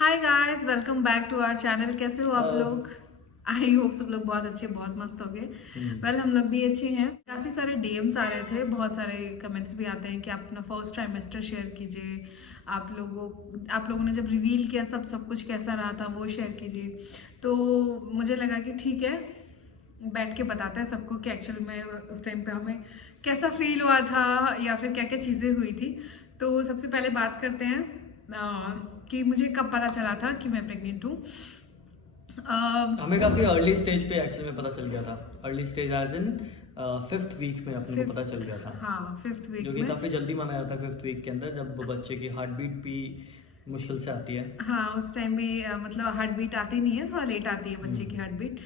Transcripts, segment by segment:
Hi guys, welcome back to our channel. कैसे हो आप लोग? आई होप सब लोग बहुत अच्छे, बहुत मस्त हो गए। वेल, हम लोग भी अच्छे हैं। काफ़ी सारे डीएम्स आ रहे थे, बहुत सारे कमेंट्स भी आते हैं कि आप अपना फर्स्ट ट्राइमेस्टर शेयर कीजिए। आप लोगों ने जब रिवील किया सब कुछ कैसा रहा था वो शेयर कीजिए। तो मुझे लगा कि ठीक है, बैठ के बताते हैं सबको कि एक्चुअल में उस टाइम पे हमें कैसा फील हुआ था या फिर क्या क्या चीज़ें हुई थी। तो सबसे पहले बात करते हैं कि मुझे कब पता चला था कि मैं प्रेग्नेंट हूँ। हमें काफी अर्ली स्टेज पे एक्चुअली में पता चल गया था। Early stage as in 5th week में अपने को पता चल गया था। हाँ, 5th वीक जो कि में। काफी जल्दी माना जाता है 5th वीक के अंदर, जब बच्चे की हार्ट बीट भी मुश्किल से आती है। हाँ, उस टाइम में मतलब हार्ट बीट आती नहीं है, थोड़ा लेट आती है बच्चे की हार्ट बीट।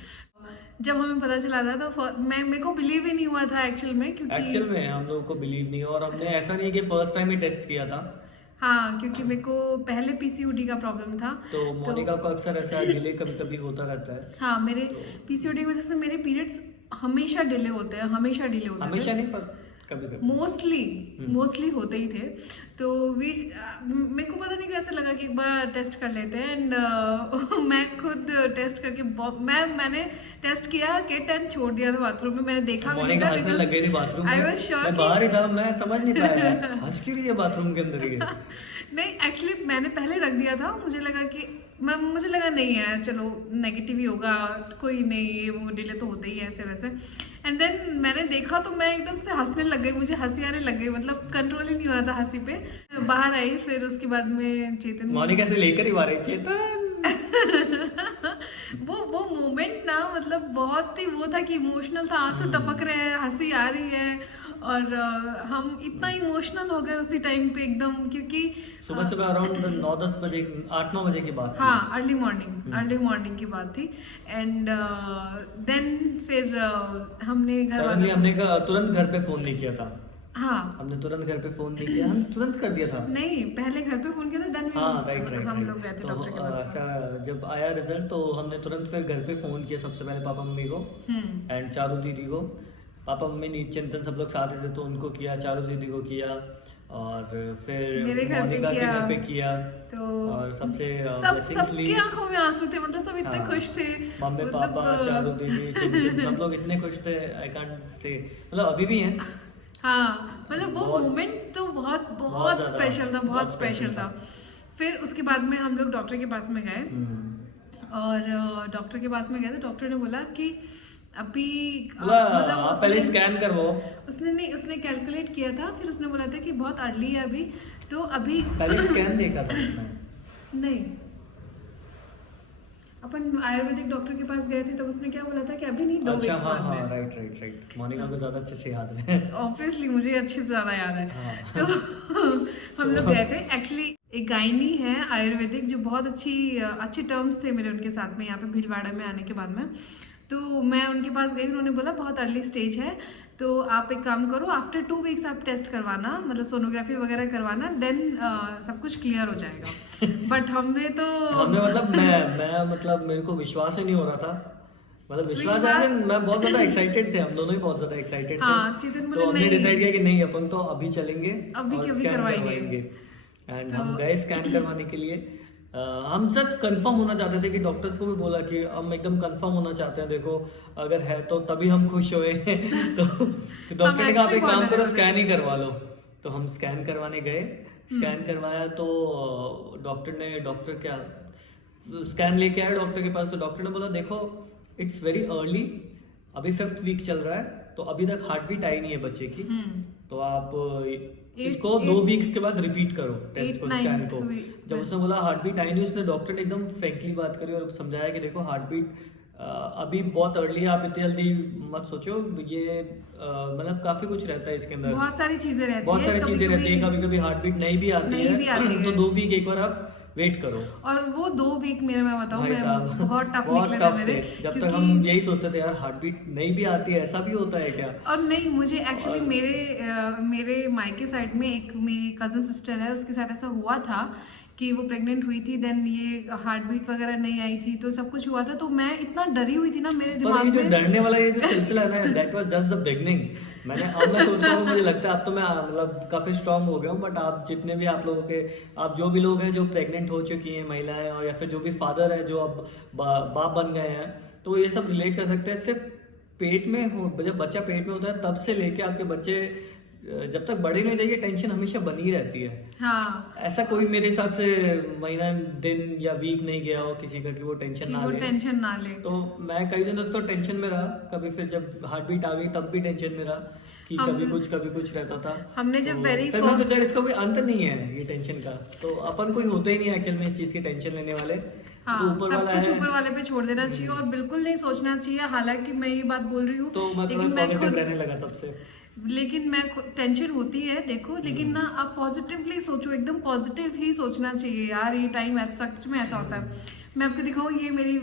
जब हमें पता चला था तो मेरे को बिलीव ही नहीं हुआ था एक्चुअल में, क्योंकि एक्चुअल में हम लोगों को बिलीव नहीं हुआ, और हमने ऐसा नहीं है कि फर्स्ट टाइम ही टेस्ट किया था। हाँ, क्योंकि मेरे को पहले पीसीओडी का प्रॉब्लम था। तो मोनिका को अक्सर ऐसा डिले कभी कभी होता रहता है। हाँ, मेरे पीसीओडी की वजह से मेरे पीरियड्स हमेशा डिले होते हैं, हमेशा डिले होते हमेशा हैं। नहीं, पर कभी कभी मोस्टली होते ही थे। तो मेरे को पता नहीं कैसे लगा कि एक बार टेस्ट कर लेते हैं। एंड मैं खुद टेस्ट करके मैंने टेस्ट किया, किट एंड छोड़ दिया था बाथरूम में। मैंने देखा भी नहीं मोनिका था हंसने लग गई थी बाथरूम आई में। वाज श्योर मैं बाहर ही था, मैं समझ नहीं पाया हंस क्यों रही है बाथरूम के अंदर ही। नहीं, एक्चुअली मैंने पहले रख दिया था। मुझे लगा नहीं है, चलो नेगेटिव ही होगा, कोई नहीं, ये वो डिले तो होते ही है ऐसे वैसे। एंड देन मैंने देखा तो मैं एकदम से हंसने लग गई, मुझे हंसी आने लग गई, मतलब कंट्रोल ही नहीं हो रहा था हंसी पे। बाहर आई, फिर उसके बाद में चेतन मोनिका से लेकर ही बाहर आई, चेतन वो मोमेंट ना, मतलब बहुत ही वो था कि इमोशनल था। आंसू टपक रहे हैं, हंसी आ रही है, और हम इतना इमोशनल हो गए उसी टाइम पे एकदम, क्योंकि सुबह सुबह अराउंड 9-10 बजे, 8-9 बजे की बात थी। हाँ, अर्ली मॉर्निंग की बात थी। एंड देन फिर हमने हमने तुरंत घर पे फोन नहीं किया था। हाँ, हमने तुरंत घर पे फोन नहीं किया, हम तुरंत कर दिया था। नहीं, पहले घर पे फोन किया था, देन हाँ, राइट हम लोग गए थे तो डॉक्टर के पास। ऐसा जब आया रिजल्ट तो हमने तुरंत फिर घर पे फोन किया, सबसे पहले पापा मम्मी को एंड चारू दीदी को। पापा मम्मी नीचे चिंतन सब लोग साथ थे तो उनको किया, चारू दीदी को किया, और फिर मेरे घर पे मोनिका के किया। घर पे किया। तो और सबसे सबकी आंखों में आंसू थे, मतलब सब इतने खुश थे। मम्मी मतलब, पापा चारू दीदी चिंतन सब लोग इतने खुश थे, आई कांट से, मतलब अभी भी हैं। हाँ, मतलब वो मोमेंट तो बहुत बहुत स्पेशल था, बहुत स्पेशल था। फिर उसके बाद में हम लोग डॉक्टर के पास में गए, और डॉक्टर के पास में गए तो डॉक्टर ने बोला कि अभी मतलब पहले स्कैन करवाओ। उसने कैलकुलेट किया था, फिर उसने बोला था कि बहुत अर्ली है अभी, तो अभी पहले स्कैन देखा था उसने। नहीं, अपन आयुर्वेदिक डॉक्टर के पास गए थे, तब उसने क्या बोला था कि अभी नहीं, 2 वीक्स बाद में। हाँ, राइट। मोनिका को ज्यादा अच्छे से याद है। ऑब्वियसली मुझे अच्छे से ज्यादा याद है। हाँ। तो हम लोग गए थे। एक्चुअली एक गायनी है आयुर्वेदिक, जो बहुत अच्छे टर्म्स थे मेरे उनके साथ में यहाँ पे भीलवाड़ा में आने के बाद में। तो मैं उनके पास गई, उन्होंने बोला बहुत अर्ली स्टेज है, तो आप एक काम करो, आफ्टर 2 वीक्स आप टेस्ट करवाना, मतलब सोनोग्राफी वगैरह करवाना, देन सब कुछ क्लियर हो जाएगा। बट हमने मतलब मैं मतलब मेरे को विश्वास ही नहीं हो रहा था। मतलब विश्वास मैं बहुत ज्यादा एक्साइटेड थे, हम दोनों ही बहुत ज्यादा एक्साइटेड थे। हाँ, चेतन बोले तो हमने डिसाइड किया कि नहीं, अपन तो अभी चलेंगे, अभी और कभी स्कैन करवाएंगे। एंड हम गए स्कैन करवाने के लिए। हम सिर्फ कंफर्म होना चाहते थे, कि डॉक्टर्स को भी बोला कि हम एकदम कंफर्म होना चाहते हैं, देखो अगर है तो तभी हम खुश हुए। तो डॉक्टर ने कहा आप एक काम करो, स्कैन ही करवा लो। तो हम स्कैन करवाने गए, स्कैन करवाया तो डॉक्टर क्या स्कैन लेके आया डॉक्टर के पास। तो डॉक्टर ने बोला देखो इट्स वेरी अर्ली, अभी 5th वीक चल रहा है, तो अभी तक हार्ट बीट आई नहीं है बच्चे की, तो आप इसको 2 वीक्स के बाद रिपीट करो टेस्ट को, स्कैन को। जब उसने बोला हार्ट बीट आई नहीं, उसने डॉक्टर ने एकदम फ्रेंकली बात करी और समझाया कि देखो हार्ट बीट अभी बहुत अर्ली है, आप इतनी जल्दी मत सोचो, ये मतलब काफी कुछ रहता है इसके अंदर, बहुत सारी चीजें रहती है, कभी कभी हार्ट बीट नहीं भी आती है। तो 2 वीक एक बार आप वेट करो। और वो 2 वीक मेरे, मैं बताऊं, बहुत टफ निकले थे मेरे, जब तक हम यही सोचते थे यार हार्ट बीट नहीं भी आती है, ऐसा भी होता है क्या। और नहीं, मुझे एक्चुअली मेरे मायके साइड में एक मेरी कजन सिस्टर है, उसके साथ ऐसा हुआ था कि वो प्रेग्नेंट हुई थी, देन ये हार्ट बीट वगैरह नहीं आई थी, तो सब कुछ हुआ था, तो मैं इतना डरी हुई थी ना मेरे पर दिमाग ये जो में। डरने वाला ये जो सिलसिला है ना, that was just the beginning. मैं सोच रहा हूँ, मुझे लगता है अब तो मैं मतलब काफी स्ट्रांग हो गया हूँ, बट आप जितने भी आप लोगों के, आप जो भी लोग हैं जो प्रेग्नेंट हो चुकी हैं महिलाएं, और या फिर जो भी फादर है जो अब बाप बन गए हैं, तो ये सब रिलेट कर सकते हैं। सिर्फ पेट में हो, जब बच्चा पेट में होता है तब से लेके आपके बच्चे जब तक बड़े नहीं जाइए, टेंशन हमेशा बनी रहती है। हाँ, ऐसा कोई मेरे हिसाब से महीना, दिन या वीक नहीं गया हो किसी का कि वो टेंशन कि ना वो ले। टेंशन ना ले। तो मैं कई दिनों तक तो टेंशन में रहा, कभी फिर जब हार्ट बीट आ गई तब भी टेंशन में रहा कि कभी कुछ रहता था। हमने जब तो very फिर मैं सोचा इसका कोई अंत नहीं है ये टेंशन का, तो अपन कोई होते ही नहीं एक्चुअल में इस चीज की टेंशन लेने वाले। हाँ, तो ऊपर सब वाला कुछ है। ऊपर वाले पे छोड़ देना चाहिए और बिल्कुल नहीं सोचना चाहिए। हालांकि मैं ये बात बोल रही हूँ, तो मैं लेकिन थोड़ा मैं पॉजिटिव खुद रहने लगा तब से। लेकिन मैं टेंशन होती है देखो, लेकिन ना आप पॉजिटिवली सोचो, एकदम पॉजिटिव ही सोचना चाहिए यार। ये टाइम सच में ऐसा होता है। मैं आपको दिखाऊं, ये मेरी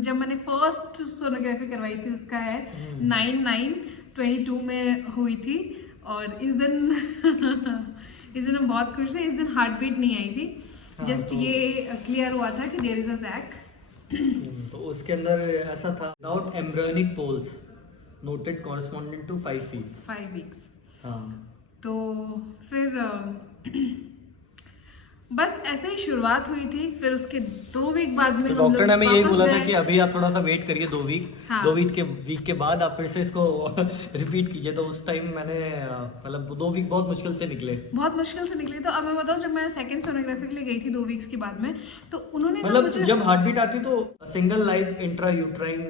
जब मैंने फर्स्ट सोनोग्राफी करवाई थी उसका है 9/9/22 में हुई थी। और इस दिन इस दिन हम बहुत खुश थे। इस दिन हार्ट बीट नहीं आई थी, जस्ट तो ये क्लियर हुआ था कि देयर इज अ सैक। तो उसके अंदर ऐसा था, without embryonic poles noted corresponding to 5 weeks. हाँ, तो फिर बस ऐसे ही शुरुआत हुई थी। फिर उसके 2 वीक बाद में तो हम डॉक्टर लोग ने हमें यही वापस बोला था गए। कि अभी आप थोड़ा सा वेट करिए 2 वीक। हाँ। 2 वीक के बाद आप फिर से इसको रिपीट कीजिए। तो उस टाइम मैंने मतलब 2 वीक बहुत मुश्किल से निकले। बहुत मुश्किल से निकली। तो अब मैं बताऊं, जब मैं सेकंड सोनोग्राफी के लिए गई थी 2 वीक्स के बाद में, तो उन्होंने ना मतलब मुझे, जब हार्ट बीट आती तो सिंगल लाइफ इंट्रा यूट्राइन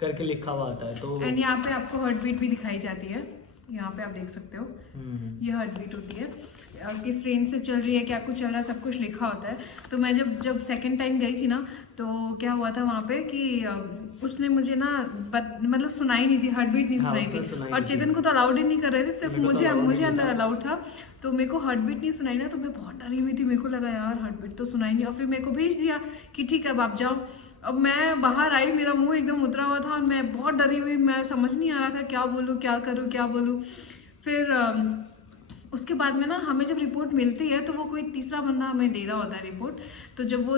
करके लिखा हुआ आता है। तो एंड यहाँ पे आपको हार्ट बीट भी दिखाई जाती है। यहाँ पे आप देख सकते हो, ये हार्ट बीट होती है, किस रेंज से चल रही है, क्या कुछ चल रहा है, सब कुछ लिखा होता है। तो मैं जब सेकंड टाइम गई थी ना, तो क्या हुआ था वहाँ पे कि उसने मुझे ना मतलब सुनाई नहीं थी, हार्ट बीट नहीं हाँ, सुनाई उसने थी। सुनाई और नहीं चेतन को तो अलाउड ही नहीं कर रहे थे, सिर्फ मेरे को तो मुझे allowed मुझे नहीं अंदर था। अलाउड था। तो मेरे को हार्ट बीट नहीं सुनाई ना, तो मैं बहुत डरी हुई थी। मेरे को लगा यार हार्ट बीट तो सुनाई नहीं। और फिर मेरे को भेज दिया कि ठीक है अब आप जाओ। अब मैं बाहर आई, मेरा मुंह एकदम उतरा हुआ था और मैं बहुत डरी हुई, मैं समझ नहीं आ रहा था क्या बोलूँ, क्या करूँ, क्या बोलूँ। फिर उसके बाद में ना हमें जब रिपोर्ट मिलती है तो वो कोई तीसरा बंदा हमें दे रहा होता है रिपोर्ट। तो जब वो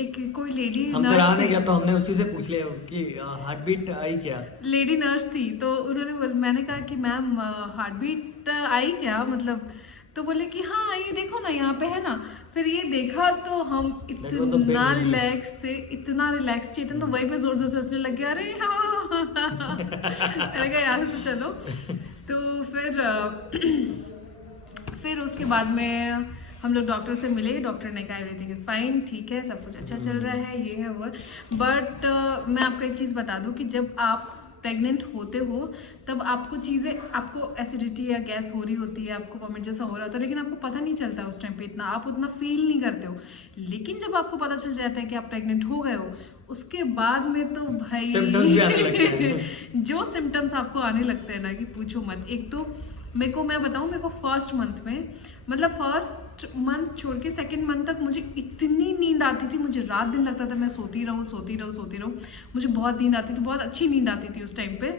एक कोई लेडी हमसे रहा नहीं नर्स गया तो हमने उसी से पूछ लिया कि हार्ट बीट आई क्या। लेडी नर्स थी, तो मैंने कहा कि मैम हार्ट बीट आई क्या, मतलब। तो बोले कि हाँ ये देखो ना यहाँ पे है ना। फिर ये देखा तो हम इतना रिलैक्स थे, इतना रिलैक्स। चेतन तो वहीं पे जोर जोर से हंसने लग गया, अरे हाँ मैंने कहा यहाँ से तो चलो। तो फिर उसके बाद में हम लोग डॉक्टर से मिले। डॉक्टर ने कहा एवरीथिंग इज़ फाइन, ठीक है, सब कुछ अच्छा चल रहा है, ये है वो। बट मैं आपको एक चीज़ बता दूं कि जब आप प्रेग्नेंट होते हो तब आपको चीज़ें, आपको एसिडिटी या गैस हो रही होती है, आपको वॉमिट जैसा हो रहा होता है, लेकिन आपको पता नहीं चलता है उस टाइम पे, इतना आप उतना फील नहीं करते हो। लेकिन जब आपको पता चल जाता है कि आप प्रेग्नेंट हो गए हो, उसके बाद में तो भाई सिम्टम्स भी आने लगते हैं। जो सिम्टम्स आपको आने लगते हैं ना कि पूछो मत। एक तो मैं बताऊं, मेरे को फर्स्ट मंथ में, मतलब फर्स्ट मंथ छोड़ के सेकंड मंथ तक मुझे इतनी नींद आती थी, मुझे रात दिन लगता था मैं सोती रहूं। मुझे बहुत नींद आती थी, बहुत अच्छी नींद आती थी उस टाइम पे।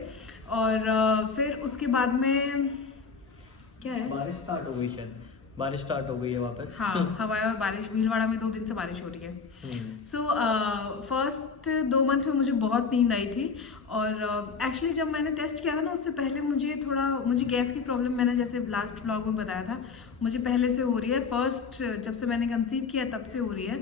और फिर उसके बाद में क्या है, बारिश स्टार्ट हो गई, शायद बारिश स्टार्ट हो गई है वापस। हाँ, हवा और बारिश, भीलवाड़ा में 2 दिन से बारिश हो रही है। सो फर्स्ट 2 मंथ में मुझे बहुत नींद आई थी। और एक्चुअली जब मैंने टेस्ट किया था ना, उससे पहले मुझे गैस की प्रॉब्लम, मैंने जैसे लास्ट व्लॉग में बताया था, मुझे पहले से हो रही है। फर्स्ट जब से मैंने कंसीव किया तब से हो रही है।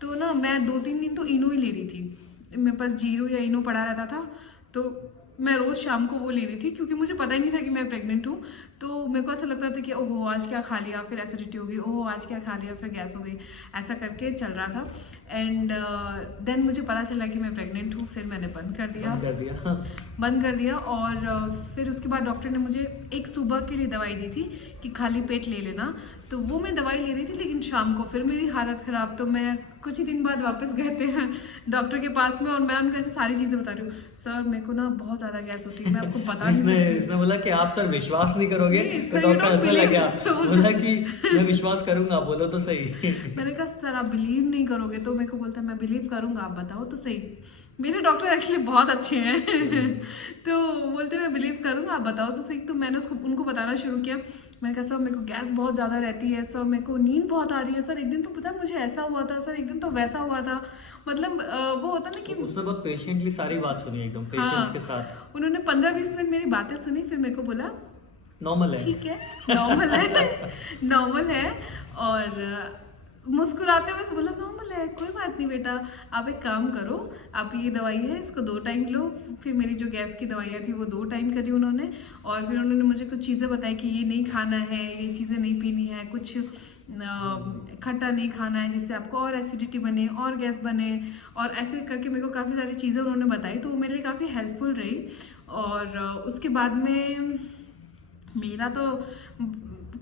तो ना मैं 2-3 दिन तो इनो ही ले रही थी। मेरे पास जीरो या इनो पड़ा रहता था, तो मैं रोज़ शाम को वो ले रही थी, क्योंकि मुझे पता ही नहीं था कि मैं प्रेग्नेंट हूँ। तो मेरे को ऐसा लगता था कि ओहो आज क्या खा लिया, फिर एसिडिटी हो गई, ओहो आज क्या खा लिया, फिर गैस हो गई, ऐसा करके चल रहा था। एंड देन मुझे पता चला कि मैं प्रेग्नेंट हूँ, फिर मैंने बंद कर दिया। और फिर उसके बाद डॉक्टर ने मुझे एक सुबह के लिए दवाई दी थी कि खाली पेट ले लेना। तो वो मैं दवाई ले रही थी, लेकिन शाम को फिर मेरी हालत ख़राब। तो मैं कुछ ही दिन बाद वापस गए थे डॉक्टर के पास में, और मैं उनको ऐसे सारी चीज़ें बता रही हूँ, सर मेरे को ना बहुत ज़्यादा गैस होती है, मैं आपको बता नहीं सकती। इसने बोला कि आप सर विश्वास नहीं करोगे। Sir, तो you डॉक्टर don't हंसने लग गया, believe. बोला कि मैं विश्वास करूंगा, बोलो तो सही। मैंने कहा सर आप बिलीव नहीं करोगे। तो मेरे को बोलता है मैं बिलीव करूंगा, आप बताओ तो सही। मेरे डॉक्टर एक्चुअली बहुत अच्छे हैं तो बोलते मैं बिलीव करूंगा, आप बताओ तो सही। तो मैंने उनको बताना शुरू किया मैंने कहा सर मेरे को गैस बहुत ज़्यादा रहती है, सर मेरे को नींद बहुत आ रही है, सर एक दिन तो पता है मुझे ऐसा हुआ था, सर एक दिन तो वैसा हुआ था। मतलब वो होता ना कि उसने बहुत पेशेंटली सारी बात सुनी एकदम पेशेंस के साथ। उन्होंने 15-20 मिनट मेरी बातें सुनी, फिर मेरे को बोला नॉर्मल है, ठीक है, नॉर्मल है, नॉर्मल है। और मुस्कुराते हुए से बोला नॉर्मल है, कोई बात नहीं बेटा, आप एक काम करो, आप ये दवाई है इसको 2 टाइम लो। फिर मेरी जो गैस की दवाइयाँ थी वो 2 टाइम करी उन्होंने, और फिर उन्होंने मुझे कुछ चीज़ें बताई कि ये नहीं खाना है, ये चीज़ें नहीं पीनी है, कुछ खट्टा नहीं खाना है जिससे आपको और एसिडिटी बने और गैस बने, और ऐसे करके मेरे को काफ़ी सारी चीज़ें उन्होंने बताई, तो वो मेरे लिए काफ़ी हेल्पफुल रही। और उसके बाद में मेरा तो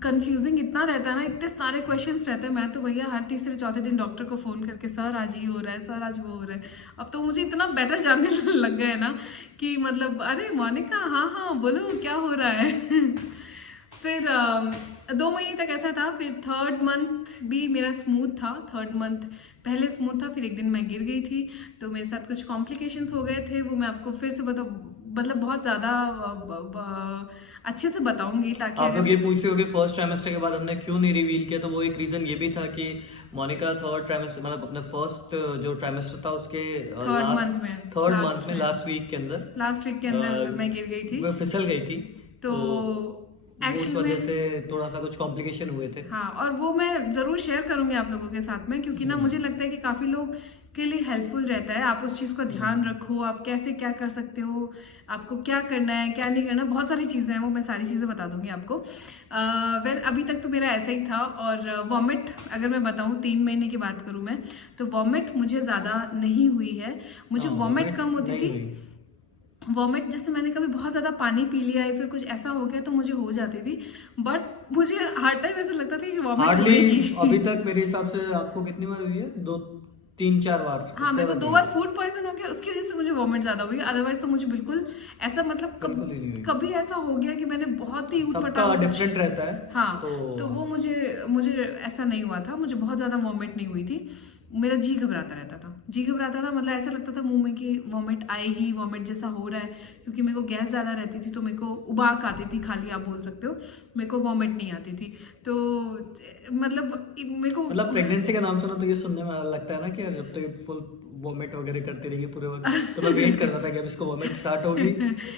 कंफ्यूजिंग इतना रहता है ना, इतने सारे क्वेश्चंस रहते हैं, मैं तो भैया हर तीसरे चौथे दिन डॉक्टर को फ़ोन करके सर आज ये हो रहा है, सर आज वो हो रहा है। अब तो मुझे इतना बेटर जानने लग गए ना कि मतलब अरे मोनिका हाँ हाँ बोलो क्या हो रहा है। फिर 2 महीने तक ऐसा था, फिर 3rd मंथ भी मेरा स्मूथ था। 3rd मंथ पहले स्मूथ था, फिर एक दिन मैं गिर गई थी, तो मेरे साथ कुछ कॉम्प्लिकेशंस हो गए थे, वो मैं आपको फिर से मतलब बहुत ज़्यादा अच्छे से बताऊंगी, ताकि आप लोग ये पूछ रहे हो कि फर्स्ट ट्राइमेस्टर के बाद हमने क्यों नहीं रिवील किया, तो वो एक रीजन ये भी था कि मोनिका 3rd ट्राइमेस्टर मतलब अपने फर्स्ट जो ट्राइमेस्टर था उसके 3rd मंथ में लास्ट वीक के अंदर मैं गिर गई थी, वो फिसल गई थी, तो उस वजह से थोड़ा सा कुछ कॉम्प्लिकेशन हुए थे। हाँ, और वो मैं ज़रूर शेयर करूंगी आप लोगों के साथ में, क्योंकि ना मुझे लगता है कि काफ़ी लोग के लिए हेल्पफुल रहता है। आप उस चीज़ का ध्यान रखो, आप कैसे क्या कर सकते हो, आपको क्या करना है क्या नहीं करना, बहुत सारी चीज़ें हैं, वो मैं सारी चीज़ें बता दूंगी आपको। वेल अभी तक तो मेरा ऐसा ही था। और वॉमिट अगर मैं बताऊं 3 महीने की बात करूं मैं, तो वॉमिट मुझे ज़्यादा नहीं हुई है। मुझे वॉमिट कम होती थी, वॉमिट जैसे मैंने कभी बहुत ज़्यादा पानी पी लिया या फिर कुछ ऐसा हो गया तो मुझे हो जाती थी, बट मुझे हर टाइम ऐसा लगता था कि वॉमिट हार्डली अभी तक मेरे हिसाब से आपको कितनी बार हुई है? 2-3-4 बार। हाँ, मेरे को 2 बार फूड पॉइजन हो गया, उसकी वजह से मुझे वॉमिट ज़्यादा हुई, अदरवाइज तो मुझे बिल्कुल ऐसा मतलब कभी ऐसा हो गया कि मैंने बहुत ही सबका डिफरेंट रहता है। हाँ, तो वो मुझे ऐसा नहीं हुआ था, मुझे बहुत ज़्यादा वॉमिट नहीं हुई थी। मेरा जी घबराता रहता था, मतलब ऐसा लगता था मुंह में कि वॉमिट आएगी, वॉमिट जैसा हो रहा है, क्योंकि मेरे को गैस ज़्यादा रहती थी, तो मेरे को उबाक आती थी, खाली आप बोल सकते हो, मेरे को वॉमिट नहीं आती थी। तो मतलब मेरे को प्रेगनेंसी का नाम सुना तो ये सुनने में लगता है ना कि जब तक फुल वॉमिट वगैरह करती रहेगी पूरे वक्त, तो मैं वेट करता था कि अब इसको वॉमिट स्टार्ट होगी,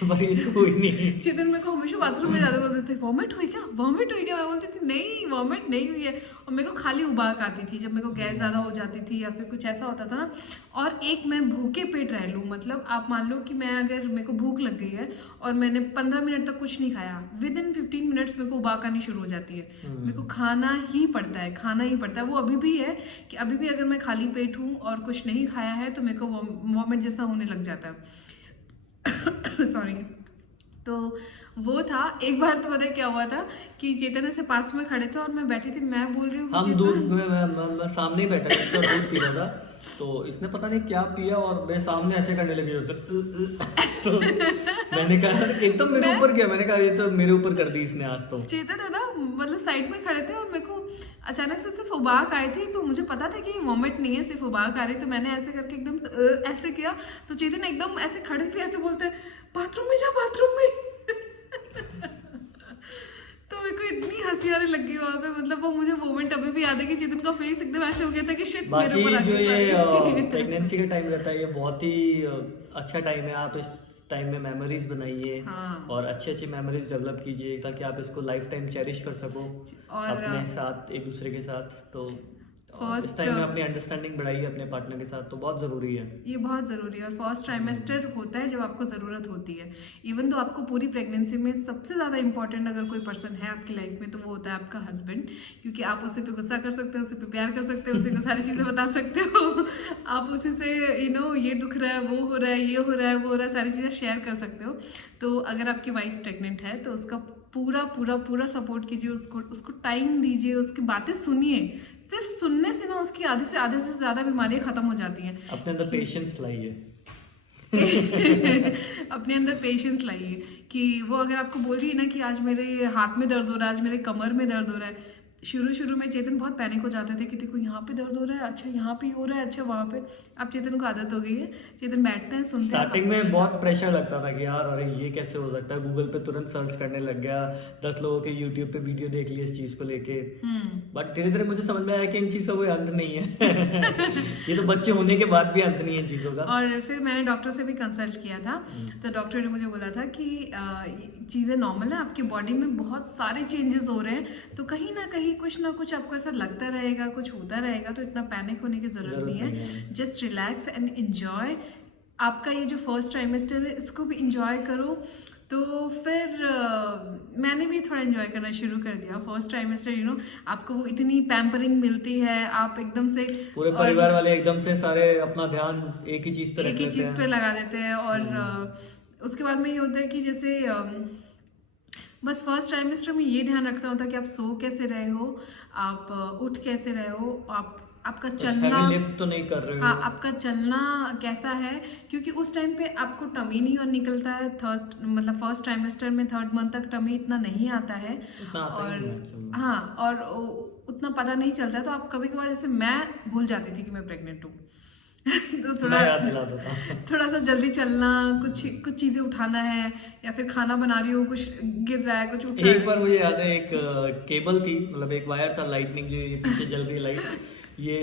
पर इसको हुई नहीं। चेतन मेरे को हमेशा बाथरूम में जाते बोलते थे वॉमिट हुई क्या, वॉमिट हुई क्या, मैं बोलती थी नहीं वॉमिट नहीं हुई है, और मेरे को खाली उबाक आती थी जब मेरे को गैस ज़्यादा हो जाती थी या फिर कुछ ऐसा होता था ना। और एक मैं भूखे पेट रह लूँ, मतलब आप मान लो कि मैं अगर मेरे को भूख लग गई है और मैंने 15 मिनट तक कुछ नहीं खाया, विद इन 15 मिनट्स मेरे को उबाक आनी शुरू हो जाती है, मेरे को खाना ही पड़ता है। वो अभी भी है कि अभी भी अगर मैं खाली पेट हूँ और कुछ नहीं खाया है तो मेरे को वॉमिट जैसा होने लग जाता है। सॉरी। तो वो था एक बार, तो पता है क्या हुआ था कि चेतन ऐसे पास में खड़े थे और मैं बैठी थी, मैं बोल रही हूँ हम दूध मैं सामने ही बैठा था, दूध पी रहा था, तो इसने पता नहीं क्या पिया और मेरे सामने ऐसे करने लगी तो मैंने कहा एकदम मेरे ऊपर गया, मैंने कहा ये तो मेरे ऊपर कर दी इसने आज। तो चेतन है ना, मतलब साइड में खड़े थे और मेरे को अचानक से सिर्फ उबाक आई थी, तो मुझे पता था कि वॉमिट नहीं है, सिर्फ उबाक आ रही, तो मैंने ऐसे करके एकदम ऐसे किया, तो चेतन एकदम ऐसे खड़े थे, ऐसे बोलते बाथरूम में जा, बाथरूम में। तो मेरे को इतनी हंसी आने लगी वहाँ पे, मतलब वो मुझे मोमेंट अभी भी याद है कि चेतन का फेस एकदम ऐसे हो गया था कि शिट मेरे ऊपर आ गई। जो ये प्रेगनेंसी का टाइम रहता है ये बहुत ही अच्छा टाइम है, आप इस टाइम में मेमोरीज बनाइए। हाँ। और अच्छी अच्छी मेमोरीज डेवलप कीजिए ताकि आप इसको लाइफ टाइम चेरिश कर सको और अपने साथ, एक दूसरे के साथ। तो इस टाइम में अपनी अंडरस्टैंडिंग बढ़ाइए अपने पार्टनर के साथ, तो बहुत ज़रूरी है, ये बहुत ज़रूरी है। और फर्स्ट ट्राइमेस्टर होता है जब आपको ज़रूरत होती है, इवन तो आपको पूरी प्रेगनेंसी में सबसे ज़्यादा इंपॉर्टेंट अगर कोई पर्सन है आपकी लाइफ में तो वो होता है आपका हस्बैंड, क्योंकि आप उसे पे गुस्सा कर सकते हो, उसे पे प्यार कर सकते हो, उसे को सारी चीज़ें बता सकते हो, आप उसी से ये दुख रहा है, वो हो रहा है, ये हो रहा है, वो हो रहा है, सारी चीज़ें शेयर कर सकते हो। तो अगर आपकी वाइफ प्रेग्नेंट है तो उसका पूरा पूरा पूरा सपोर्ट कीजिए, उसको टाइम दीजिए, उसकी बातें सुनिए। सिर्फ सुनने से ना उसकी आधे से ज़्यादा बीमारियां खत्म हो जाती हैं। अपने अंदर पेशेंस लाइए। अपने अंदर पेशेंस लाइए कि वो अगर आपको बोल रही है ना कि आज मेरे हाथ में दर्द हो रहा है, आज मेरे कमर में दर्द हो रहा है, शुरू में चेतन बहुत पैनिक हो जाते थे कि देखो यहाँ पे दर्द हो रहा है, अच्छा यहाँ पे हो रहा है, अच्छा वहाँ पे। अब चेतन को आदत हो गई है, चेतन बैठते हैं सुनते हैं। स्टार्टिंग में बहुत प्रेशर लगता था कि यार अरे ये कैसे हो सकता है, गूगल पे तुरंत सर्च करने लग गया, 10 लोगों के यूट्यूब पे वीडियो देख लिए इस चीज को लेके। बट धीरे धीरे मुझे समझ में आया कि इन चीज़ों का कोई अंत नहीं है। ये तो बच्चे होने के बाद भी अंत नहीं है चीज़ों का। और फिर मैंने डॉक्टर से भी कंसल्ट किया था, तो डॉक्टर ने मुझे बोला था कि चीज़ें नॉर्मल है, आपकी बॉडी में बहुत सारे चेंजेस हो रहे हैं, तो कहीं ना कहीं कुछ ना कुछ आपको ऐसा लगता रहेगा, कुछ होता रहेगा, तो इतना पैनिक होने की ज़रूरत नहीं है। Just relax and enjoy. आपका ये जो फर्स्ट ट्राइमेस्टर है इसको भी इंजॉय करो। तो फिर मैंने भी थोड़ा एंजॉय करना शुरू कर दिया फर्स्ट ट्राइमेस्टर। आपको वो इतनी पैम्परिंग मिलती है, आप एकदम से पूरे परिवार वाले एकदम से सारे अपना ध्यान एक ही चीज पे रख लेते हैं, एक ही चीज पे लगा देते हैं। और उसके बाद में ये होता है कि जैसे बस फर्स्ट ट्राइमेस्टर में ये ध्यान रखना होता है कि आप सो कैसे रहे हो, आप उठ कैसे रहे हो, आपका चलना लिफ्ट तो नहीं कर रहे हो। हाँ, आपका चलना कैसा है, क्योंकि उस टाइम पे आपको टमी नहीं और निकलता है। फर्स्ट ट्राइमेस्टर में 3rd मंथ तक टमी इतना नहीं आता है, और हाँ, और उतना पता नहीं चलता है। तो आप कभी कभार, जैसे मैं भूल जाती थी कि मैं प्रेग्नेंट हूँ। तो थोड़ा सा जल्दी चलना, कुछ चीजें उठाना है, या फिर खाना बना रही हूँ, कुछ गिर रहा है, कुछ उठ रहा है। एक बार मुझे याद है, एक केबल थी, मतलब एक वायर था लाइटनिंग, जो ये पीछे जल रही लाइट, ये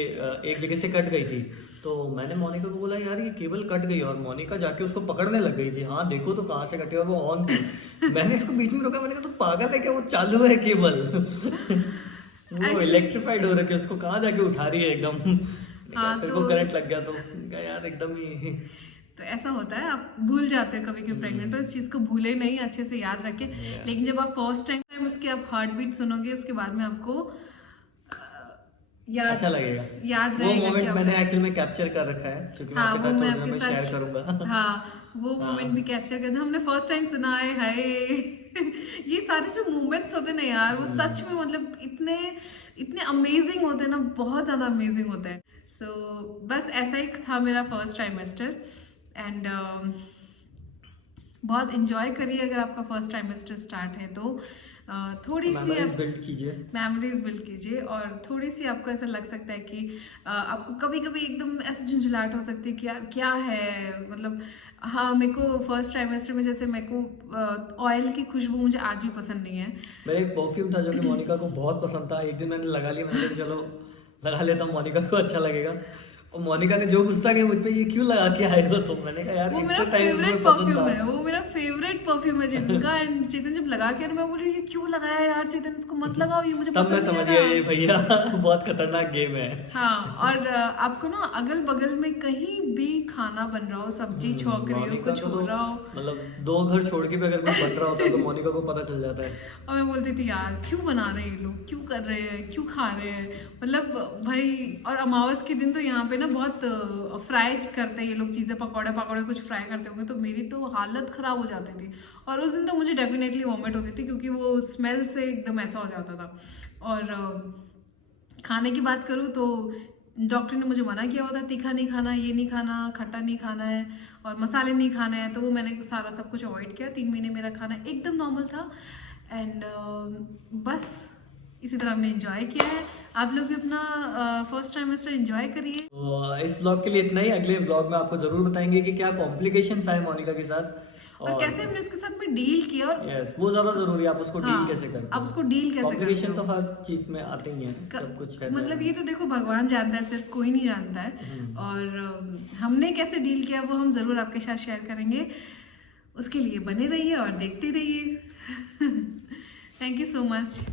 एक जगह से कट गई थी। तो मैंने मोनिका को बोला यार ये केबल कट गई, और मोनिका जाके उसको पकड़ने लग गई कि हाँ देखो तो कहाँ से कटी, और वो ऑन थी। मैंने इसको बीच में रोका, मैंने कहा तो पागल है क्या, वो चालू है केबल। वो इलेक्ट्रीफाइड हो रखी है, उसको कहाँ जाके उठा रही है एकदम। हाँ, तो करंट लग गया, तो यार एकदम ही। तो ऐसा होता है, आप भूल जाते हो कभी कभी प्रेग्नेंट हो, इस चीज को भूले नहीं, अच्छे से याद रखें। लेकिन जब आप फर्स्ट टाइम उसके आप हार्ट बीट सुनोगे, उसके बाद में आपको याद अच्छा लगेगा, याद रहेगा। वो मोमेंट मैंने एक्चुअली में कैप्चर कर रखा है, क्योंकि हाँ, वो मैं आपके साथ शेयर करूंगा। हाँ, वो मोमेंट भी कैप्चर कर, जब हमने फर्स्ट टाइम सुना है, हाय। ये सारे जो मोमेंट्स होते हैं ना यार, वो सच में मतलब इतने अमेजिंग होते हैं ना, बहुत ज्यादा अमेजिंग होते हैं। सो बस ऐसा ही था मेरा फर्स्ट ट्राइमेस्टर। एंड बहुत इंजॉय करिए अगर आपका फर्स्ट ट्राइमेस्टर स्टार्ट है तो। थोड़ी सी मेमोरीज बिल्ड कीजिए, और थोड़ी सी आपको ऐसा लग सकता है कि आपको कभी कभी एकदम ऐसे झुंझलाहट हो सकती है कि यार क्या है, मतलब हाँ, मेरे को फर्स्ट ट्राइमेस्टर में जैसे मेरे को ऑयल की खुशबू मुझे आज भी पसंद नहीं है। मेरा एक परफ्यूम था जो कि मोनिका को बहुत पसंद था, एक दिन मैंने लगा लिया, मैंने कहा चलो लगा लेता हूँ, मोनिका को अच्छा लगेगा। और मोनिका ने जो गुस्सा किया मुझ पे, ये क्यों लगा के आए हो तुम। मैंने कहा यार वो मेरा फेवरेट परफ्यूम है, वो मेरा फेवरेट परफ्यूम है चेतन का। एंड चेतन जब लगा के, मैं बोल रही हूँ ये क्यों लगाया यार चेतन, इसको मत लगाओ, ये मुझे तब मैं समझ गया ये भैया बहुत खतरनाक गेम है। हाँ, और आपको ना अगल बगल में कहीं भी खाना बन रहा हो, सब्जी छोक रही हो, कुछ हो रहा हो, मतलब 2 घर छोड़ के भी अगर कुछ बन रहा होता है तो मोनिका को पता चल जाता है। और मैं बोलती थी यार क्यों बना रहे हैं लोग, क्यों कर रहे हैं, क्यों खा रहे हैं, मतलब भाई। और अमावस के दिन तो यहाँ पे ना बहुत फ्राई करते हैं ये लोग चीज़ें, पकौड़े कुछ फ्राई करते होंगे, तो मेरी तो हालत ख़राब हो जाती थी। और उस दिन तो मुझे डेफिनेटली वॉमिट होती थी, क्योंकि वो स्मेल से एकदम ऐसा हो जाता था। और खाने की बात करूँ तो डॉक्टर ने मुझे मना किया हुआ था, तीखा नहीं खाना, ये नहीं खाना, खट्टा नहीं खाना है, और मसाले नहीं खाने हैं। तो वो मैंने सारा सब कुछ अवॉइड किया। 3 महीने मेरा खाना एकदम नॉर्मल था। एंड बस इसी तरह हमने एंजॉय किया है। आप लोग भी अपना फर्स्ट ट्राइमेस्टर एंजॉय करिए। तो इस व्लॉग के लिए इतना ही। अगले व्लॉग में आपको जरूर बताएंगे कि क्या कॉम्प्लिकेशंस आए मोनिका के साथ, और कैसे हमने उसके साथ में डील किया। और यस, वो ज्यादा जरूरी है, आप उसको डील कैसे करते हैं, आप उसको डील कैसे करते हैं। कॉम्प्लिकेशन तो हर चीज में आते ही हैं, सब कुछ है। मतलब ये तो देखो भगवान जानता है, सिर्फ कोई नहीं जानता है। और हमने कैसे डील किया वो हम जरूर आपके साथ शेयर करेंगे। उसके लिए बने रहिए और देखते रहिए। Thank you so much.